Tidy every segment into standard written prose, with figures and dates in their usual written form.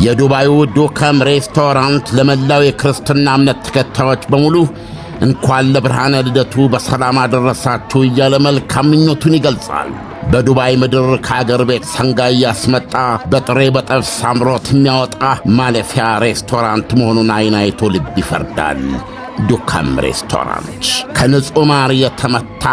የዱባዩ ዱከም ሬስቶራንት ለመላው የክርስትና እምነት ተከታዮች በሙሉ እንኳን ለብርሃነ ልደቱ በሰላም አደረሳችሁ እያለ መልካም ምኞቱን ይገልጻል። በዱባይ ምድር ከአገር ቤት ሰንጋ እያስመጣ በጥሬ በጠብስ አምሮት የሚያወጣ ማለፊያ ሬስቶራንት መሆኑን ዓይን አይቶ ልብ ይፈርዳል። ዱከም ሬስቶራንት ከንጹሕ ማር የተመታ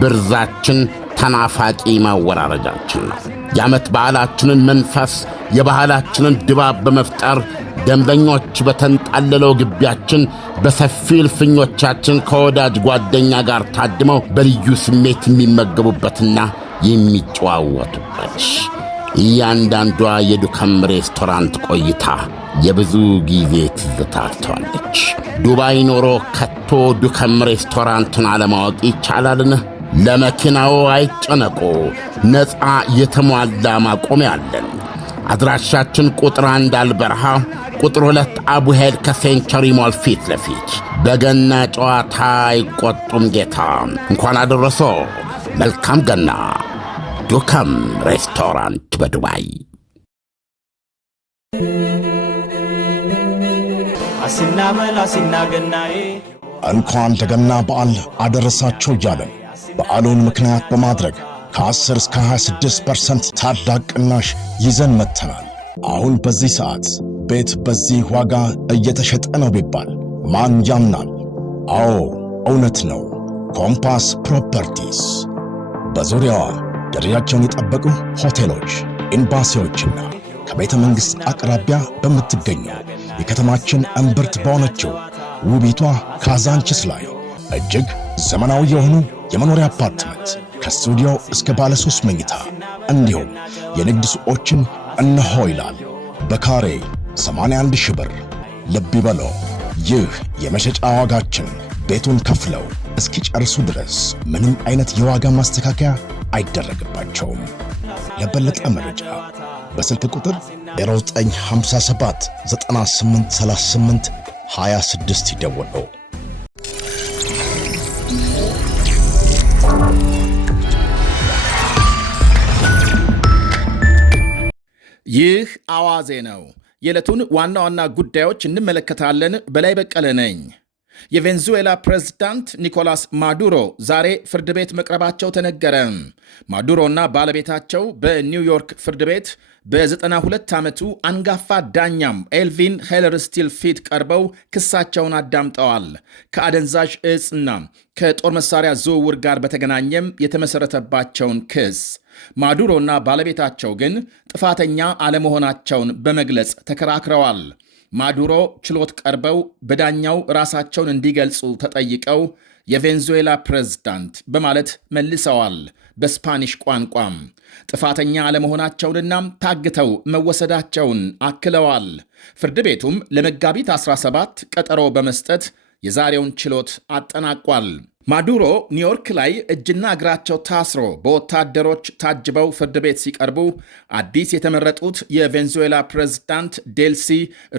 ብርዛችን ተናፋቂ ማወራረጃችን ነው። የዓመት በዓላችንን መንፈስ የባህላችንን ድባብ በመፍጠር ደንበኞች በተንጣለለው ግቢያችን በሰፊ እልፍኞቻችን ከወዳጅ ጓደኛ ጋር ታድመው በልዩ ስሜት የሚመገቡበትና የሚጨዋወቱበት እያንዳንዷ የዱከም ሬስቶራንት ቆይታ የብዙ ጊዜ ትዝታ ትተዋለች። ዱባይ ኖሮ ከቶ ዱከም ሬስቶራንትን አለማወቅ ይቻላልን? ለመኪናው አይጨነቁ፣ ነፃ የተሟላ ማቆሚያ አለን። አድራሻችን ቁጥር 1 አልበረሃ፣ ቁጥር 2 አቡሄድ ከሴንቸሪ ሞል ፊት ለፊት። በገና ጨዋታ አይቆጡም ጌታ። እንኳን አደረሶ። መልካም ገና። ዱከም ሬስቶራንት በዱባይ። እንኳን ለገና በዓል አደረሳችሁ እያለን በዓሉን ምክንያት በማድረግ ከ10 እስከ 26% ታላቅ ቅናሽ ይዘን መጥተናል። አሁን በዚህ ሰዓት ቤት በዚህ ዋጋ እየተሸጠ ነው ቢባል ማን ያምናል? አዎ እውነት ነው። ኮምፓስ ፕሮፐርቲስ በዙሪያዋ ደረጃቸውን የጠበቁ ሆቴሎች፣ ኤምባሲዎችና ከቤተ መንግሥት አቅራቢያ በምትገኘው የከተማችን እምብርት በሆነችው ውቢቷ ካዛንችስ ላይ እጅግ ዘመናዊ የሆኑ የመኖሪያ አፓርትመንት ከስቱዲዮ እስከ ባለ 3 መኝታ እንዲሁም የንግድ ሱቆችን እነሆ ይላል። በካሬ 81,000 ብር። ልብ ይበሎ፣ ይህ የመሸጫ ዋጋችን ቤቱን ከፍለው እስኪጨርሱ ድረስ ምንም አይነት የዋጋ ማስተካከያ አይደረግባቸውም። ለበለጠ መረጃ በስልክ ቁጥር 0957 9838 26 ይደውሉ። ይህ አዋዜ ነው። የዕለቱን ዋና ዋና ጉዳዮች እንመለከታለን። በላይ በቀለ ነኝ። የቬንዙዌላ ፕሬዝዳንት ኒኮላስ ማዱሮ ዛሬ ፍርድ ቤት መቅረባቸው ተነገረ። ማዱሮና ባለቤታቸው በኒውዮርክ ፍርድ ቤት በ92 ዓመቱ አንጋፋ ዳኛም ኤልቪን ሄለርስቲል ፊት ቀርበው ክሳቸውን አዳምጠዋል። ከአደንዛዥ ዕፅና ከጦር መሳሪያ ዝውውር ጋር በተገናኘም የተመሠረተባቸውን ክስ ማዱሮና ባለቤታቸው ግን ጥፋተኛ አለመሆናቸውን በመግለጽ ተከራክረዋል። ማዱሮ ችሎት ቀርበው በዳኛው ራሳቸውን እንዲገልጹ ተጠይቀው የቬንዙዌላ ፕሬዝዳንት በማለት መልሰዋል። በስፓኒሽ ቋንቋም ጥፋተኛ አለመሆናቸውንና ታግተው መወሰዳቸውን አክለዋል። ፍርድ ቤቱም ለመጋቢት 17 ቀጠሮ በመስጠት የዛሬውን ችሎት አጠናቋል። ማዱሮ ኒውዮርክ ላይ እጅና እግራቸው ታስሮ በወታደሮች ታጅበው ፍርድ ቤት ሲቀርቡ አዲስ የተመረጡት የቬንዙዌላ ፕሬዝዳንት ዴልሲ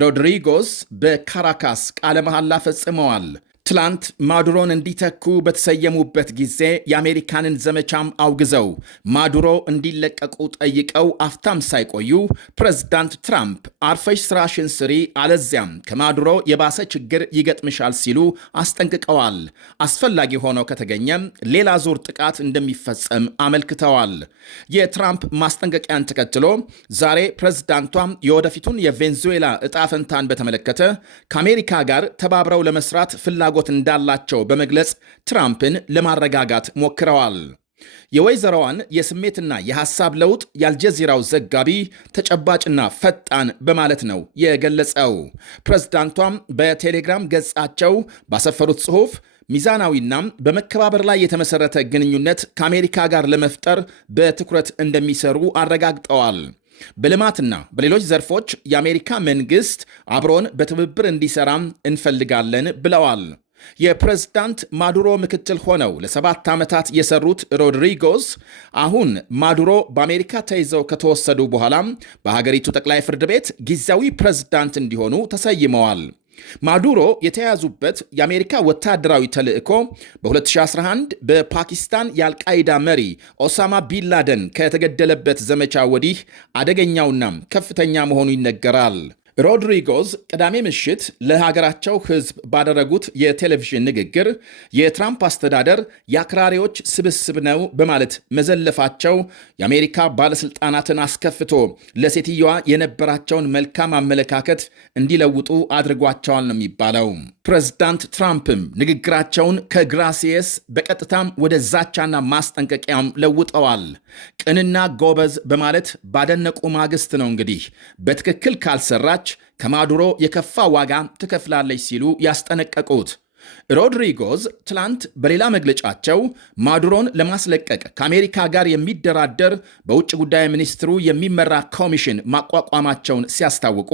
ሮድሪጎስ በካራካስ ቃለ መሐላ ፈጽመዋል። ትላንት ማዱሮን እንዲተኩ በተሰየሙበት ጊዜ የአሜሪካንን ዘመቻም አውግዘው ማዱሮ እንዲለቀቁ ጠይቀው አፍታም ሳይቆዩ ፕሬዝዳንት ትራምፕ አርፈሽ ስራሽን ስሪ፣ አለዚያም ከማዱሮ የባሰ ችግር ይገጥምሻል ሲሉ አስጠንቅቀዋል። አስፈላጊ ሆነው ከተገኘም ሌላ ዙር ጥቃት እንደሚፈጸም አመልክተዋል። የትራምፕ ማስጠንቀቂያን ተከትሎ ዛሬ ፕሬዝዳንቷም የወደፊቱን የቬንዙዌላ ዕጣ ፈንታን በተመለከተ ከአሜሪካ ጋር ተባብረው ለመስራት ፍላጎት እንዳላቸው በመግለጽ ትራምፕን ለማረጋጋት ሞክረዋል። የወይዘሮዋን የስሜትና የሐሳብ ለውጥ የአልጀዚራው ዘጋቢ ተጨባጭና ፈጣን በማለት ነው የገለጸው። ፕሬዝዳንቷም በቴሌግራም ገጻቸው ባሰፈሩት ጽሑፍ ሚዛናዊና በመከባበር ላይ የተመሠረተ ግንኙነት ከአሜሪካ ጋር ለመፍጠር በትኩረት እንደሚሰሩ አረጋግጠዋል። በልማትና በሌሎች ዘርፎች የአሜሪካ መንግሥት አብሮን በትብብር እንዲሠራም እንፈልጋለን ብለዋል። የፕሬዝዳንት ማዱሮ ምክትል ሆነው ለ7 ዓመታት የሰሩት ሮድሪጎስ አሁን ማዱሮ በአሜሪካ ተይዘው ከተወሰዱ በኋላ በሀገሪቱ ጠቅላይ ፍርድ ቤት ጊዜያዊ ፕሬዝዳንት እንዲሆኑ ተሰይመዋል። ማዱሮ የተያዙበት የአሜሪካ ወታደራዊ ተልዕኮ በ2011 በፓኪስታን የአልቃይዳ መሪ ኦሳማ ቢንላደን ከተገደለበት ዘመቻ ወዲህ አደገኛውና ከፍተኛ መሆኑ ይነገራል። ሮድሪጎዝ ቅዳሜ ምሽት ለሀገራቸው ሕዝብ ባደረጉት የቴሌቪዥን ንግግር የትራምፕ አስተዳደር የአክራሪዎች ስብስብ ነው በማለት መዘለፋቸው የአሜሪካ ባለሥልጣናትን አስከፍቶ ለሴትየዋ የነበራቸውን መልካም አመለካከት እንዲለውጡ አድርጓቸዋል ነው የሚባለው። ፕሬዝዳንት ትራምፕም ንግግራቸውን ከግራሲየስ በቀጥታም ወደ ዛቻና ማስጠንቀቂያም ለውጠዋል። ቅንና ጎበዝ በማለት ባደነቁ ማግስት ነው እንግዲህ በትክክል ካልሰራች ከማዱሮ የከፋ ዋጋ ትከፍላለች ሲሉ ያስጠነቀቁት። ሮድሪጎዝ ትላንት በሌላ መግለጫቸው ማዱሮን ለማስለቀቅ ከአሜሪካ ጋር የሚደራደር በውጭ ጉዳይ ሚኒስትሩ የሚመራ ኮሚሽን ማቋቋማቸውን ሲያስታውቁ፣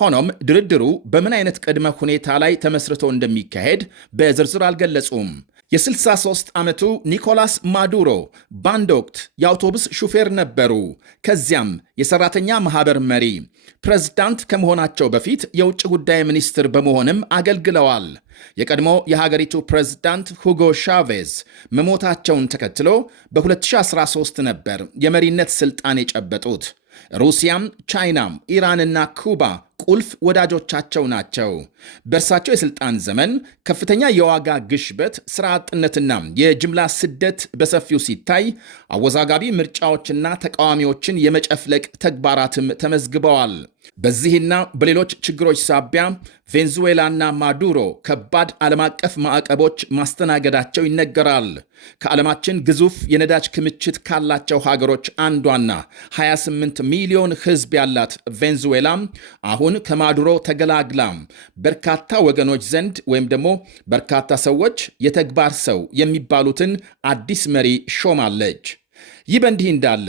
ሆኖም ድርድሩ በምን አይነት ቅድመ ሁኔታ ላይ ተመስርቶ እንደሚካሄድ በዝርዝር አልገለጹም። የ63 ዓመቱ ኒኮላስ ማዱሮ በአንድ ወቅት የአውቶቡስ ሹፌር ነበሩ። ከዚያም የሰራተኛ ማኅበር መሪ፣ ፕሬዝዳንት ከመሆናቸው በፊት የውጭ ጉዳይ ሚኒስትር በመሆንም አገልግለዋል። የቀድሞ የሀገሪቱ ፕሬዝዳንት ሁጎ ሻቬዝ መሞታቸውን ተከትሎ በ2013 ነበር የመሪነት ሥልጣን የጨበጡት። ሩሲያም፣ ቻይናም፣ ኢራንና ኩባ ቁልፍ ወዳጆቻቸው ናቸው። በእርሳቸው የሥልጣን ዘመን ከፍተኛ የዋጋ ግሽበት፣ ሥራ አጥነትና የጅምላ ስደት በሰፊው ሲታይ አወዛጋቢ ምርጫዎችና ተቃዋሚዎችን የመጨፍለቅ ተግባራትም ተመዝግበዋል። በዚህና በሌሎች ችግሮች ሳቢያ ቬንዙዌላና ማዱሮ ከባድ ዓለም አቀፍ ማዕቀቦች ማስተናገዳቸው ይነገራል። ከዓለማችን ግዙፍ የነዳጅ ክምችት ካላቸው ሀገሮች አንዷና 28 ሚሊዮን ሕዝብ ያላት ቬንዙዌላ አሁን ከማዱሮ ተገላግላ በርካታ ወገኖች ዘንድ ወይም ደግሞ በርካታ ሰዎች የተግባር ሰው የሚባሉትን አዲስ መሪ ሾማለች። ይህ በእንዲህ እንዳለ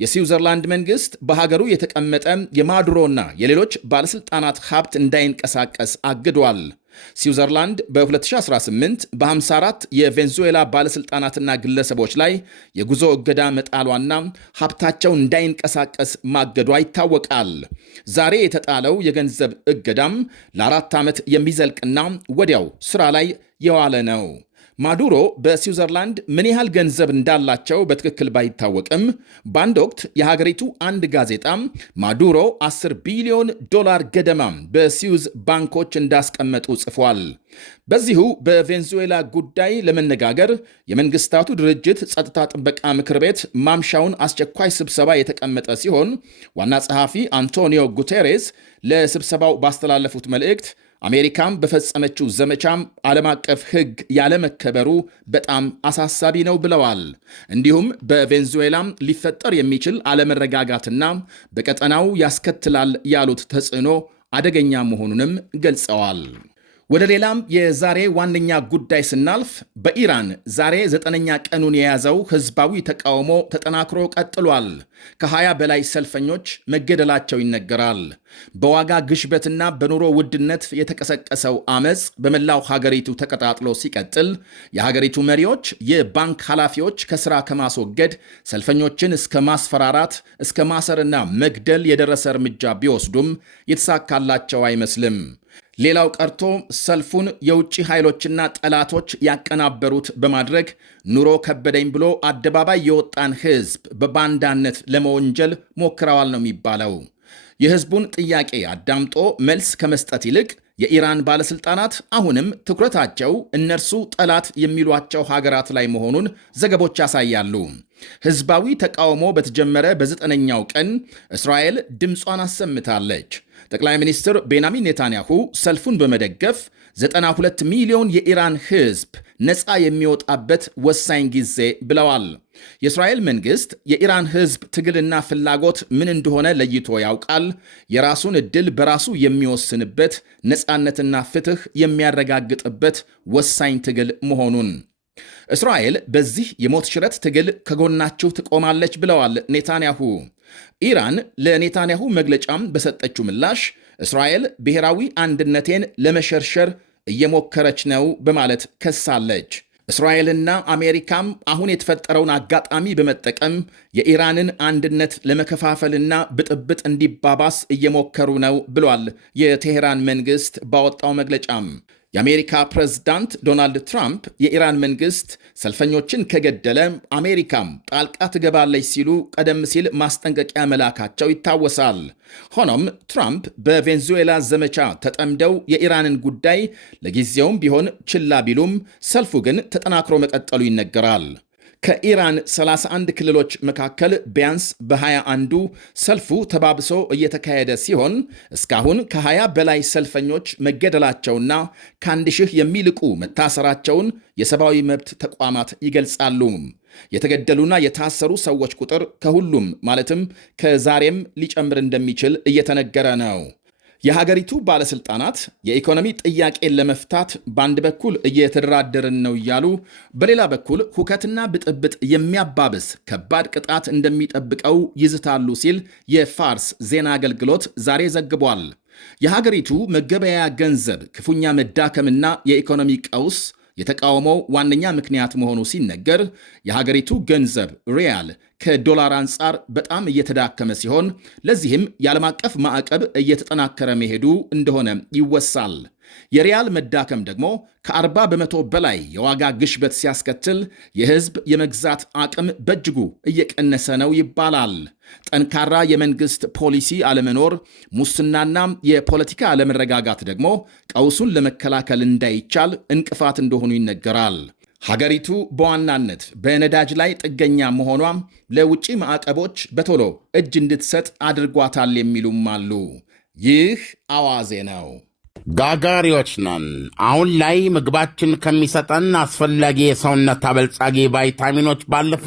የስዊዘርላንድ መንግሥት በሀገሩ የተቀመጠ የማዱሮና የሌሎች ባለሥልጣናት ሀብት እንዳይንቀሳቀስ አግዷል። ስዊዘርላንድ በ2018 በ54 የቬንዙዌላ ባለሥልጣናትና ግለሰቦች ላይ የጉዞ እገዳ መጣሏና ሀብታቸው እንዳይንቀሳቀስ ማገዷ ይታወቃል። ዛሬ የተጣለው የገንዘብ እገዳም ለ4 ዓመት የሚዘልቅና ወዲያው ሥራ ላይ የዋለ ነው። ማዱሮ በስዊዘርላንድ ምን ያህል ገንዘብ እንዳላቸው በትክክል ባይታወቅም በአንድ ወቅት የሀገሪቱ አንድ ጋዜጣ ማዱሮ 10 ቢሊዮን ዶላር ገደማ በስዊዝ ባንኮች እንዳስቀመጡ ጽፏል። በዚሁ በቬንዙዌላ ጉዳይ ለመነጋገር የመንግስታቱ ድርጅት ጸጥታ ጥበቃ ምክር ቤት ማምሻውን አስቸኳይ ስብሰባ የተቀመጠ ሲሆን ዋና ጸሐፊ አንቶኒዮ ጉቴሬስ ለስብሰባው ባስተላለፉት መልእክት አሜሪካም በፈጸመችው ዘመቻም ዓለም አቀፍ ሕግ ያለመከበሩ በጣም አሳሳቢ ነው ብለዋል። እንዲሁም በቬንዙዌላም ሊፈጠር የሚችል አለመረጋጋትና በቀጠናው ያስከትላል ያሉት ተጽዕኖ አደገኛ መሆኑንም ገልጸዋል። ወደ ሌላም የዛሬ ዋነኛ ጉዳይ ስናልፍ በኢራን ዛሬ 9ኛ ቀኑን የያዘው ሕዝባዊ ተቃውሞ ተጠናክሮ ቀጥሏል። ከ20 በላይ ሰልፈኞች መገደላቸው ይነገራል። በዋጋ ግሽበትና በኑሮ ውድነት የተቀሰቀሰው አመፅ በመላው ሀገሪቱ ተቀጣጥሎ ሲቀጥል የሀገሪቱ መሪዎች የባንክ ኃላፊዎች ከሥራ ከማስወገድ ሰልፈኞችን እስከ ማስፈራራት እስከ ማሰርና መግደል የደረሰ እርምጃ ቢወስዱም የተሳካላቸው አይመስልም። ሌላው ቀርቶ ሰልፉን የውጭ ኃይሎችና ጠላቶች ያቀናበሩት በማድረግ ኑሮ ከበደኝ ብሎ አደባባይ የወጣን ሕዝብ በባንዳነት ለመወንጀል ሞክረዋል ነው የሚባለው። የሕዝቡን ጥያቄ አዳምጦ መልስ ከመስጠት ይልቅ የኢራን ባለሥልጣናት አሁንም ትኩረታቸው እነርሱ ጠላት የሚሏቸው ሀገራት ላይ መሆኑን ዘገቦች ያሳያሉ። ሕዝባዊ ተቃውሞ በተጀመረ በ9ኛው ቀን እስራኤል ድምጿን አሰምታለች። ጠቅላይ ሚኒስትር ቤንያሚን ኔታንያሁ ሰልፉን በመደገፍ 92 ሚሊዮን የኢራን ሕዝብ ነፃ የሚወጣበት ወሳኝ ጊዜ ብለዋል። የእስራኤል መንግሥት የኢራን ሕዝብ ትግልና ፍላጎት ምን እንደሆነ ለይቶ ያውቃል። የራሱን ዕድል በራሱ የሚወስንበት ነፃነትና ፍትሕ የሚያረጋግጥበት ወሳኝ ትግል መሆኑን እስራኤል በዚህ የሞት ሽረት ትግል ከጎናችሁ ትቆማለች ብለዋል ኔታንያሁ። ኢራን ለኔታንያሁ መግለጫም በሰጠችው ምላሽ እስራኤል ብሔራዊ አንድነቴን ለመሸርሸር እየሞከረች ነው በማለት ከሳለች። እስራኤልና አሜሪካም አሁን የተፈጠረውን አጋጣሚ በመጠቀም የኢራንን አንድነት ለመከፋፈልና ብጥብጥ እንዲባባስ እየሞከሩ ነው ብሏል የቴሄራን መንግሥት ባወጣው መግለጫም። የአሜሪካ ፕሬዝዳንት ዶናልድ ትራምፕ የኢራን መንግሥት ሰልፈኞችን ከገደለ አሜሪካም ጣልቃ ትገባለች ሲሉ ቀደም ሲል ማስጠንቀቂያ መላካቸው ይታወሳል። ሆኖም ትራምፕ በቬንዙዌላ ዘመቻ ተጠምደው የኢራንን ጉዳይ ለጊዜውም ቢሆን ችላ ቢሉም ሰልፉ ግን ተጠናክሮ መቀጠሉ ይነገራል። ከኢራን 31 ክልሎች መካከል ቢያንስ በ21ዱ ሰልፉ ተባብሶ እየተካሄደ ሲሆን እስካሁን ከ20 በላይ ሰልፈኞች መገደላቸውና ከ1000 የሚልቁ መታሰራቸውን የሰብአዊ መብት ተቋማት ይገልጻሉ። የተገደሉና የታሰሩ ሰዎች ቁጥር ከሁሉም ማለትም ከዛሬም ሊጨምር እንደሚችል እየተነገረ ነው። የሀገሪቱ ባለስልጣናት የኢኮኖሚ ጥያቄን ለመፍታት በአንድ በኩል እየተደራደርን ነው እያሉ በሌላ በኩል ሁከትና ብጥብጥ የሚያባብስ ከባድ ቅጣት እንደሚጠብቀው ይዝታሉ ሲል የፋርስ ዜና አገልግሎት ዛሬ ዘግቧል። የሀገሪቱ መገበያያ ገንዘብ ክፉኛ መዳከምና የኢኮኖሚ ቀውስ የተቃውሞው ዋነኛ ምክንያት መሆኑ ሲነገር የሀገሪቱ ገንዘብ ሪያል ከዶላር አንጻር በጣም እየተዳከመ ሲሆን ለዚህም የዓለም አቀፍ ማዕቀብ እየተጠናከረ መሄዱ እንደሆነ ይወሳል። የሪያል መዳከም ደግሞ ከ40 በመቶ በላይ የዋጋ ግሽበት ሲያስከትል የሕዝብ የመግዛት አቅም በእጅጉ እየቀነሰ ነው ይባላል። ጠንካራ የመንግሥት ፖሊሲ አለመኖር፣ ሙስናና የፖለቲካ አለመረጋጋት ደግሞ ቀውሱን ለመከላከል እንዳይቻል እንቅፋት እንደሆኑ ይነገራል። ሀገሪቱ በዋናነት በነዳጅ ላይ ጥገኛ መሆኗ ለውጭ ማዕቀቦች በቶሎ እጅ እንድትሰጥ አድርጓታል የሚሉም አሉ። ይህ አዋዜ ነው። ጋጋሪዎች ነን። አሁን ላይ ምግባችን ከሚሰጠን አስፈላጊ የሰውነት አበልጻጊ ቫይታሚኖች ባለፈ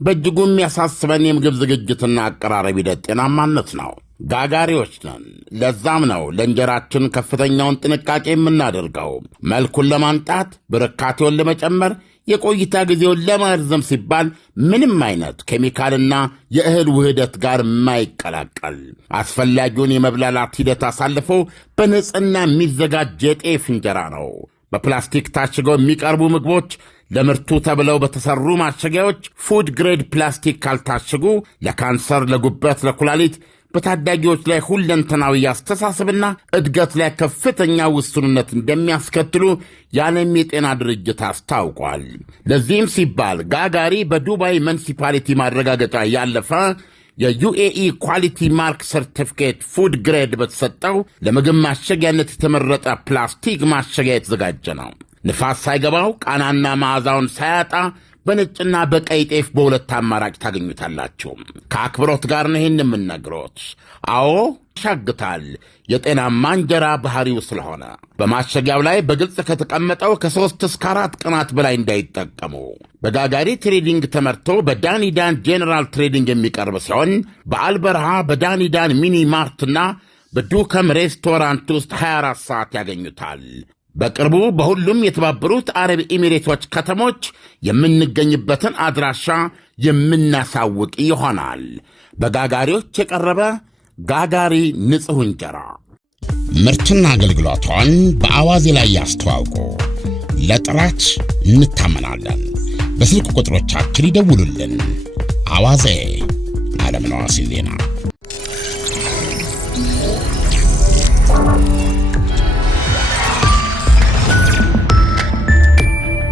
በእጅጉ የሚያሳስበን የምግብ ዝግጅትና አቀራረብ ሂደት ጤናማነት ነው። ጋጋሪዎች ነን። ለዛም ነው ለእንጀራችን ከፍተኛውን ጥንቃቄ የምናደርገው። መልኩን ለማንጣት፣ ብርካቴውን ለመጨመር፣ የቆይታ ጊዜውን ለማርዘም ሲባል ምንም አይነት ኬሚካልና የእህል ውህደት ጋር የማይቀላቀል አስፈላጊውን የመብላላት ሂደት አሳልፎ በንጽህና የሚዘጋጅ የጤፍ እንጀራ ነው። በፕላስቲክ ታሽገው የሚቀርቡ ምግቦች ለምርቱ ተብለው በተሰሩ ማሸጊያዎች ፉድ ግሬድ ፕላስቲክ ካልታሸጉ ለካንሰር፣ ለጉበት፣ ለኩላሊት በታዳጊዎች ላይ ሁለንተናዊ አስተሳሰብና እድገት ላይ ከፍተኛ ውስንነት እንደሚያስከትሉ የዓለም የጤና ድርጅት አስታውቋል። ለዚህም ሲባል ጋጋሪ በዱባይ ሙኒሲፓሊቲ ማረጋገጫ ያለፈ የዩኤኢ ኳሊቲ ማርክ ሰርቲፊኬት ፉድ ግሬድ በተሰጠው ለምግብ ማሸጊያነት የተመረጠ ፕላስቲክ ማሸጊያ የተዘጋጀ ነው። ንፋስ ሳይገባው ቃናና መዓዛውን ሳያጣ በነጭና በቀይ ጤፍ በሁለት አማራጭ ታገኙታላችሁ። ከአክብሮት ጋር ነው ይህን የምነግሮት። አዎ ያሻግታል፣ የጤናማ እንጀራ ባህሪው ስለሆነ። በማሸጊያው ላይ በግልጽ ከተቀመጠው ከ3 እስከ 4 ቀናት በላይ እንዳይጠቀሙ። በጋጋሪ ትሬዲንግ ተመርቶ በዳኒዳን ጄኔራል ትሬዲንግ የሚቀርብ ሲሆን በአልበረሃ በዳኒዳን ሚኒ ማርትና በዱከም ሬስቶራንት ውስጥ 24 ሰዓት ያገኙታል። በቅርቡ በሁሉም የተባበሩት አረብ ኤሚሬቶች ከተሞች የምንገኝበትን አድራሻ የምናሳውቅ ይሆናል። በጋጋሪዎች የቀረበ ጋጋሪ ንጹሕ እንጀራ። ምርትና አገልግሎቷን በአዋዜ ላይ ያስተዋውቁ። ለጥራች እንታመናለን። በስልክ ቁጥሮቻችን ይደውሉልን። አዋዜ ዓለምነህ ዋሴ ዜና